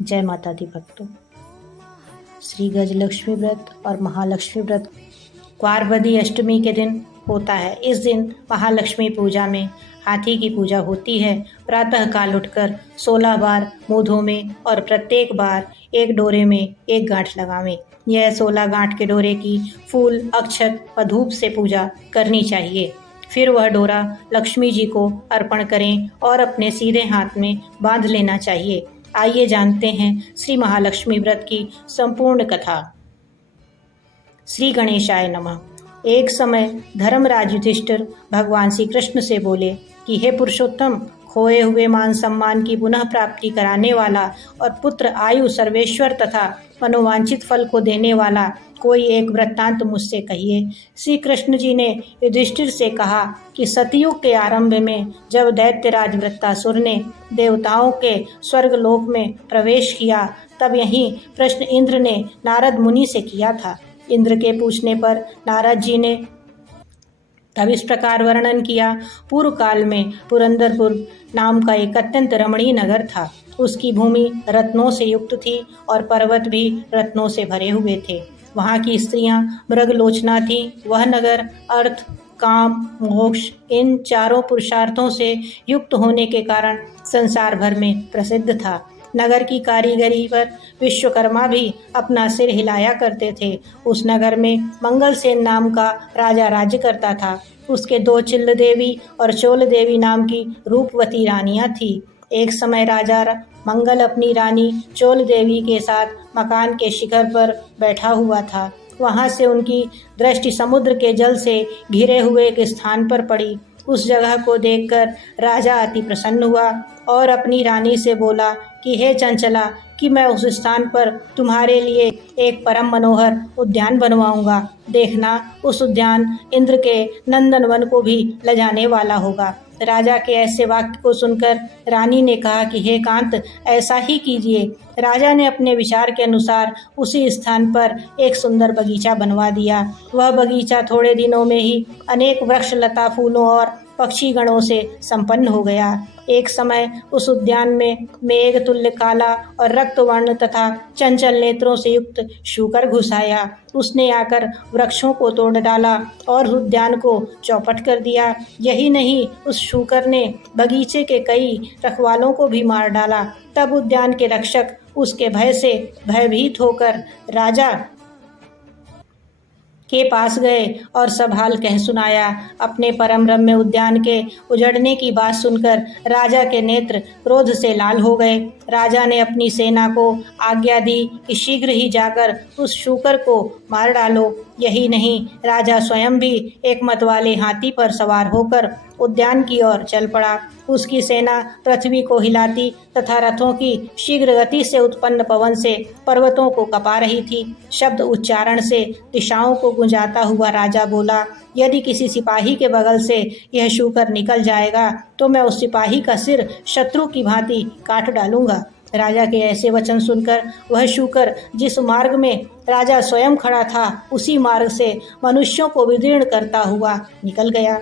जय माता दी भक्तों। श्री गजलक्ष्मी व्रत और महालक्ष्मी व्रत क्वारवदी अष्टमी के दिन होता है। इस दिन महालक्ष्मी पूजा में हाथी की पूजा होती है। प्रातः काल उठकर 16 बार मुँह धोवें और प्रत्येक बार एक डोरे में एक गांठ लगावें। यह 16 गांठ के डोरे की फूल, अक्षत व धूप से पूजा करनी चाहिए। फिर वह डोरा लक्ष्मी जी को अर्पण करें और अपने सीधे हाथ में बांध लेना चाहिए। आइए जानते हैं श्री महालक्ष्मी व्रत की संपूर्ण कथा। श्री गणेशाय नमः। एक समय धर्मराज युधिष्ठिर भगवान श्री कृष्ण से बोले कि हे पुरुषोत्तम, खोए हुए मान सम्मान की पुनः प्राप्ति कराने वाला और पुत्र, आयु, सर्वेश्वर तथा मनोवांछित फल को देने वाला कोई एक वृत्तांत मुझसे कहिए। श्री कृष्ण जी ने युधिष्ठिर से कहा कि सतयुग के आरंभ में जब दैत्यराज वृत्तासुर ने देवताओं के स्वर्गलोक में प्रवेश किया, तब यही प्रश्न इंद्र ने नारद मुनि से किया था। इंद्र के पूछने पर नारद जी ने तब इस प्रकार वर्णन किया। पूर्व काल में पुरंदरपुर नाम का एक अत्यंत रमणीय नगर था। उसकी भूमि रत्नों से युक्त थी और पर्वत भी रत्नों से भरे हुए थे। वहाँ की स्त्रियां मृगलोचना थी। वह नगर अर्थ, काम, मोक्ष इन चारों पुरुषार्थों से युक्त होने के कारण संसार भर में प्रसिद्ध था। नगर की कारीगरी पर विश्वकर्मा भी अपना सिर हिलाया करते थे। उस नगर में मंगलसेन नाम का राजा राज्य करता था। उसके 2 चिल्ल देवी और चोल देवी नाम की रूपवती रानियां थीं। एक समय राजा मंगल अपनी रानी चोल देवी के साथ मकान के शिखर पर बैठा हुआ था। वहां से उनकी दृष्टि समुद्र के जल से घिरे हुए एक स्थान पर पड़ी। उस जगह को देखकर राजा अति प्रसन्न हुआ और अपनी रानी से बोला कि हे चंचला, कि मैं उस स्थान पर तुम्हारे लिए एक परम मनोहर उद्यान बनवाऊंगा। देखना, उस उद्यान इंद्र के नंदनवन को भी लजाने वाला होगा। राजा के ऐसे वाक्य को सुनकर रानी ने कहा कि हे कांत, ऐसा ही कीजिए। राजा ने अपने विचार के अनुसार उसी स्थान पर एक सुंदर बगीचा बनवा दिया। वह बगीचा थोड़े दिनों में ही अनेक वृक्ष, लता, फूलों और पक्षी गणों से संपन्न हो गया। एक समय उस उद्यान में मेघ तुल्य काला और रक्त वर्ण तथा चंचल नेत्रों से युक्त शूकर घुस आया। उसने आकर वृक्षों को तोड़ डाला और उद्यान को चौपट कर दिया। यही नहीं, उस शूकर ने बगीचे के कई रखवालों को भी मार डाला। तब उद्यान के रक्षक उसके भय से भयभीत होकर राजा के पास गए और सब हाल कह सुनाया। अपने परम रम्य उद्यान के उजड़ने की बात सुनकर राजा के नेत्र क्रोध से लाल हो गए। राजा ने अपनी सेना को आज्ञा दी कि शीघ्र ही जाकर उस शूकर को मार डालो। यही नहीं, राजा स्वयं भी एक मतवाले हाथी पर सवार होकर उद्यान की ओर चल पड़ा। उसकी सेना पृथ्वी को हिलाती तथा रथों की शीघ्र गति से उत्पन्न पवन से पर्वतों को कपा रही थी। शब्द उच्चारण से दिशाओं को गुंजाता हुआ राजा बोला, यदि किसी सिपाही के बगल से यह शूकर निकल जाएगा तो मैं उस सिपाही का सिर शत्रु की भांति काट डालूंगा। राजा के ऐसे वचन सुनकर वह शूकर जिस मार्ग में राजा स्वयं खड़ा था, उसी मार्ग से मनुष्यों को विदीर्ण करता हुआ निकल गया।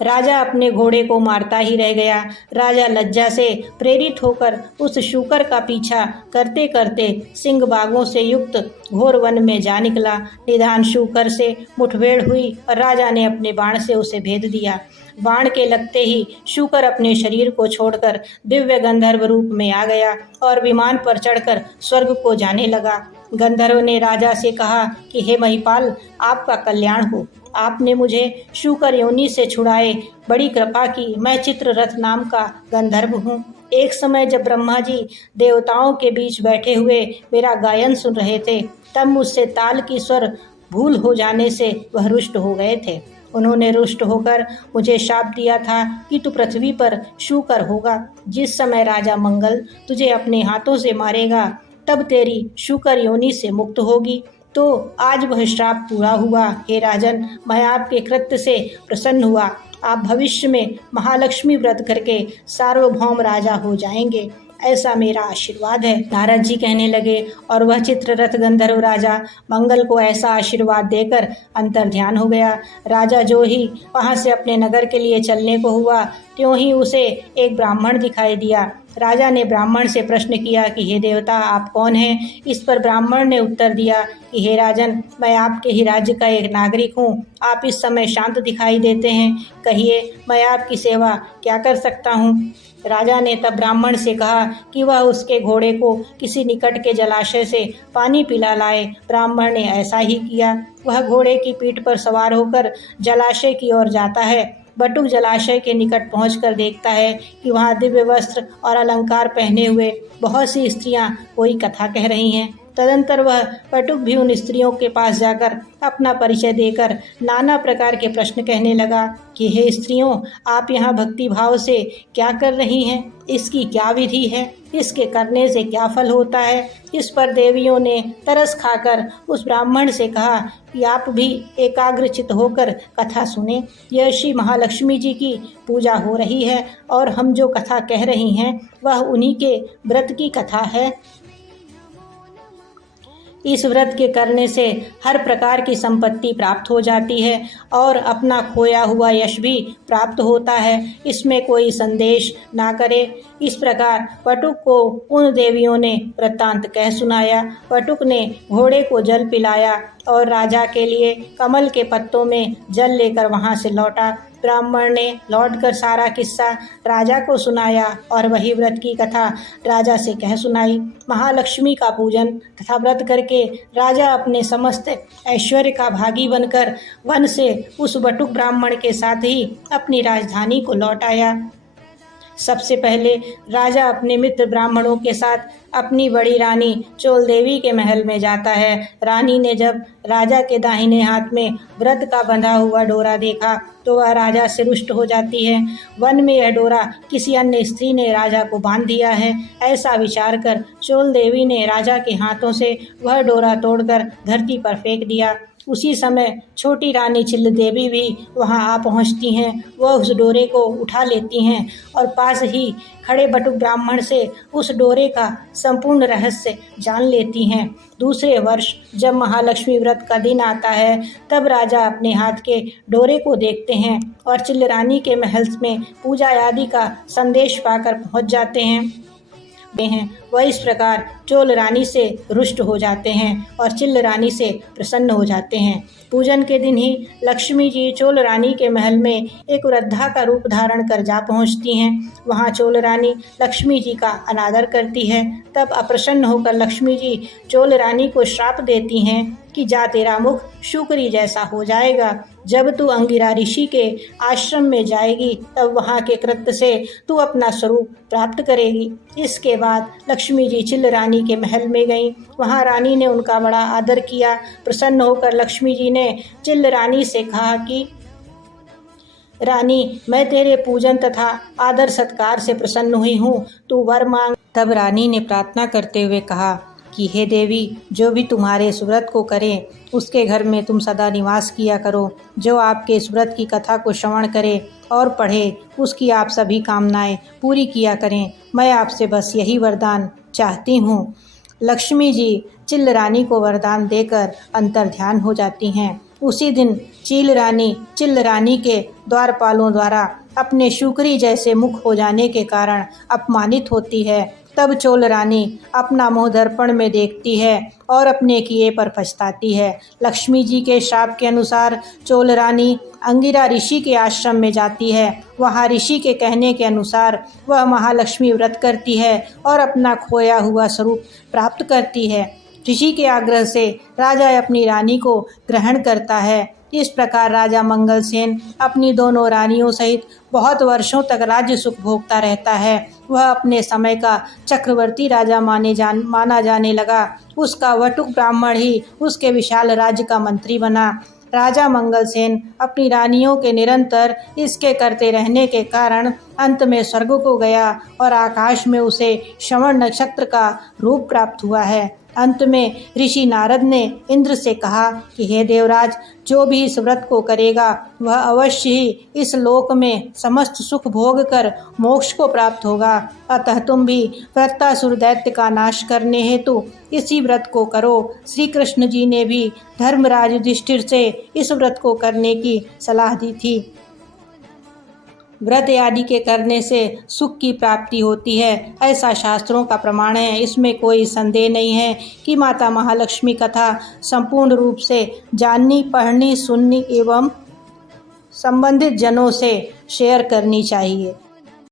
राजा अपने घोड़े को मारता ही रह गया। राजा लज्जा से प्रेरित होकर उस शूकर का पीछा करते करते सिंह बागों से युक्त घोर वन में जा निकला। निदान शूकर से मुठभेड़ हुई और राजा ने अपने बाण से उसे भेद दिया। बाण के लगते ही शूकर अपने शरीर को छोड़कर दिव्य गंधर्व रूप में आ गया और विमान पर चढ़कर स्वर्ग को जाने लगा। गंधर्व ने राजा से कहा कि हे महिपाल, आपका कल्याण हो। आपने मुझे शूकर योनि से छुड़ाए, बड़ी कृपा की। मैं चित्ररथ नाम का गंधर्व हूँ। एक समय जब ब्रह्मा जी देवताओं के बीच बैठे हुए मेरा गायन सुन रहे थे, तब मुझसे ताल की स्वर भूल हो जाने से वह रुष्ट हो गए थे। उन्होंने रुष्ट होकर मुझे शाप दिया था कि तू पृथ्वी पर शूकर होगा। जिस समय राजा मंगल तुझे अपने हाथों से मारेगा, तब तेरी शूकर योनि से मुक्त होगी। तो आज वह श्राप पूरा हुआ। हे राजन, मैं आपके कृत्य से प्रसन्न हुआ। आप भविष्य में महालक्ष्मी व्रत करके सार्वभौम राजा हो जाएंगे, ऐसा मेरा आशीर्वाद है। नारद जी कहने लगे और वह चित्ररथ गंधर्व राजा मंगल को ऐसा आशीर्वाद देकर अंतर्ध्यान हो गया। राजा जो ही वहां से अपने नगर के लिए चलने को हुआ, त्यों ही उसे एक ब्राह्मण दिखाई दिया। राजा ने ब्राह्मण से प्रश्न किया कि हे देवता, आप कौन हैं? इस पर ब्राह्मण ने उत्तर दिया कि हे राजन, मैं आपके ही राज्य का एक नागरिक हूँ। आप इस समय शांत दिखाई देते हैं, कहिए मैं आपकी सेवा क्या कर सकता हूँ? राजा ने तब ब्राह्मण से कहा कि वह उसके घोड़े को किसी निकट के जलाशय से पानी पिला लाए। ब्राह्मण ने ऐसा ही किया। वह घोड़े की पीठ पर सवार होकर जलाशय की ओर जाता है। बटुक जलाशय के निकट पहुंचकर देखता है कि वहां दिव्य वस्त्र और अलंकार पहने हुए बहुत सी स्त्रियां कोई कथा कह रही हैं। तदंतर वह बटुक भी उन स्त्रियों के पास जाकर अपना परिचय देकर नाना प्रकार के प्रश्न कहने लगा कि हे स्त्रियों, आप यहाँ भक्ति भाव से क्या कर रही हैं? इसकी क्या विधि है? इसके करने से क्या फल होता है? इस पर देवियों ने तरस खाकर उस ब्राह्मण से कहा कि आप भी एकाग्रचित होकर कथा सुने। यह श्री महालक्ष्मी जी की पूजा हो रही है और हम जो कथा कह रही हैं वह उन्हीं के व्रत की कथा है। इस व्रत के करने से हर प्रकार की संपत्ति प्राप्त हो जाती है और अपना खोया हुआ यश भी प्राप्त होता है, इसमें कोई संदेश ना करे। इस प्रकार पटुक को उन देवियों ने वृत्तांत कह सुनाया। पटुक ने घोड़े को जल पिलाया और राजा के लिए कमल के पत्तों में जल लेकर वहां से लौटा। ब्राह्मण ने लौटकर सारा किस्सा राजा को सुनाया और वही व्रत की कथा राजा से कह सुनाई। महालक्ष्मी का पूजन तथा व्रत करके राजा अपने समस्त ऐश्वर्य का भागी बनकर वन से उस बटुक ब्राह्मण के साथ ही अपनी राजधानी को लौट आया। सबसे पहले राजा अपने मित्र ब्राह्मणों के साथ अपनी बड़ी रानी चोल देवी के महल में जाता है। रानी ने जब राजा के दाहिने हाथ में व्रत का बंधा हुआ डोरा देखा तो वह राजा से रुष्ट हो जाती है। वन में यह डोरा किसी अन्य स्त्री ने राजा को बांध दिया है, ऐसा विचार कर चोल देवी ने राजा के हाथों से वह डोरा तोड़कर धरती पर फेंक दिया। उसी समय छोटी रानी चिल्ल देवी भी वहां आ पहुंचती हैं। वह उस डोरे को उठा लेती हैं और पास ही खड़े बटुक ब्राह्मण से उस डोरे का संपूर्ण रहस्य जान लेती हैं। दूसरे वर्ष जब महालक्ष्मी व्रत का दिन आता है तब राजा अपने हाथ के डोरे को देखते हैं और चिल्ल रानी के महल में पूजा आदि का संदेश पाकर पहुंच जाते हैं। वह इस प्रकार चोल रानी से रुष्ट हो जाते हैं और चिल्ल रानी से प्रसन्न हो जाते हैं। पूजन के दिन ही लक्ष्मी जी चोल रानी के महल में एक वृद्धा का रूप धारण कर जा पहुंचती हैं। वहां चोल रानी लक्ष्मी जी का अनादर करती है। तब अप्रसन्न होकर लक्ष्मी जी चोल रानी को श्राप देती हैं कि जा तेरा मुख शुक्री जैसा हो जाएगा। जब तू अंगिरा ऋषि के आश्रम में जाएगी तब वहाँ के कृत्य से तू अपना स्वरूप प्राप्त करेगी। इसके बाद लक्ष्मी जी चिल्ल रानी के महल में गईं। वहाँ रानी ने उनका बड़ा आदर किया। प्रसन्न होकर लक्ष्मी जी ने चिल्ल रानी से कहा कि रानी, मैं तेरे पूजन तथा आदर सत्कार से प्रसन्न हुई हूँ, तू वर मांग। तब रानी ने प्रार्थना करते हुए कहा कि हे देवी, जो भी तुम्हारे इस व्रत को करे उसके घर में तुम सदा निवास किया करो। जो आपके इस व्रत की कथा को श्रवण करे और पढ़े उसकी आप सभी कामनाएं पूरी किया करें। मैं आपसे बस यही वरदान चाहती हूँ। लक्ष्मी जी चिल्ल रानी को वरदान देकर अंतर ध्यान हो जाती हैं। उसी दिन चिल्ल रानी के द्वारपालों द्वारा अपने शुक्री जैसे मुख हो जाने के कारण अपमानित होती है। तब चोल रानी अपना मुँह दर्पण में देखती है और अपने किए पर पछताती है। लक्ष्मी जी के शाप के अनुसार चोल रानी अंगिरा ऋषि के आश्रम में जाती है। वहाँ ऋषि के कहने के अनुसार वह महालक्ष्मी व्रत करती है और अपना खोया हुआ स्वरूप प्राप्त करती है। ऋषि के आग्रह से राजा अपनी रानी को ग्रहण करता है। इस प्रकार राजा मंगलसेन अपनी दोनों रानियों सहित बहुत वर्षों तक राज्य सुख भोगता रहता है। वह अपने समय का चक्रवर्ती राजा माना जाने लगा। उसका वटुक ब्राह्मण ही उसके विशाल राज्य का मंत्री बना। राजा मंगलसेन अपनी रानियों के निरंतर इसके करते रहने के कारण अंत में स्वर्ग को गया और आकाश में उसे श्रवण नक्षत्र का रूप प्राप्त हुआ है। अंत में ऋषि नारद ने इंद्र से कहा कि हे देवराज, जो भी इस व्रत को करेगा वह अवश्य ही इस लोक में समस्त सुख भोग कर मोक्ष को प्राप्त होगा। अतः तुम भी वृत्तासुर दैत्य का नाश करने हेतु इसी व्रत को करो। श्री कृष्ण जी ने भी धर्मराज युधिष्ठिर से इस व्रत को करने की सलाह दी थी। व्रत आदि के करने से सुख की प्राप्ति होती है, ऐसा शास्त्रों का प्रमाण है। इसमें कोई संदेह नहीं है कि माता महालक्ष्मी कथा संपूर्ण रूप से जाननी, पढ़नी, सुननी एवं संबंधित जनों से शेयर करनी चाहिए।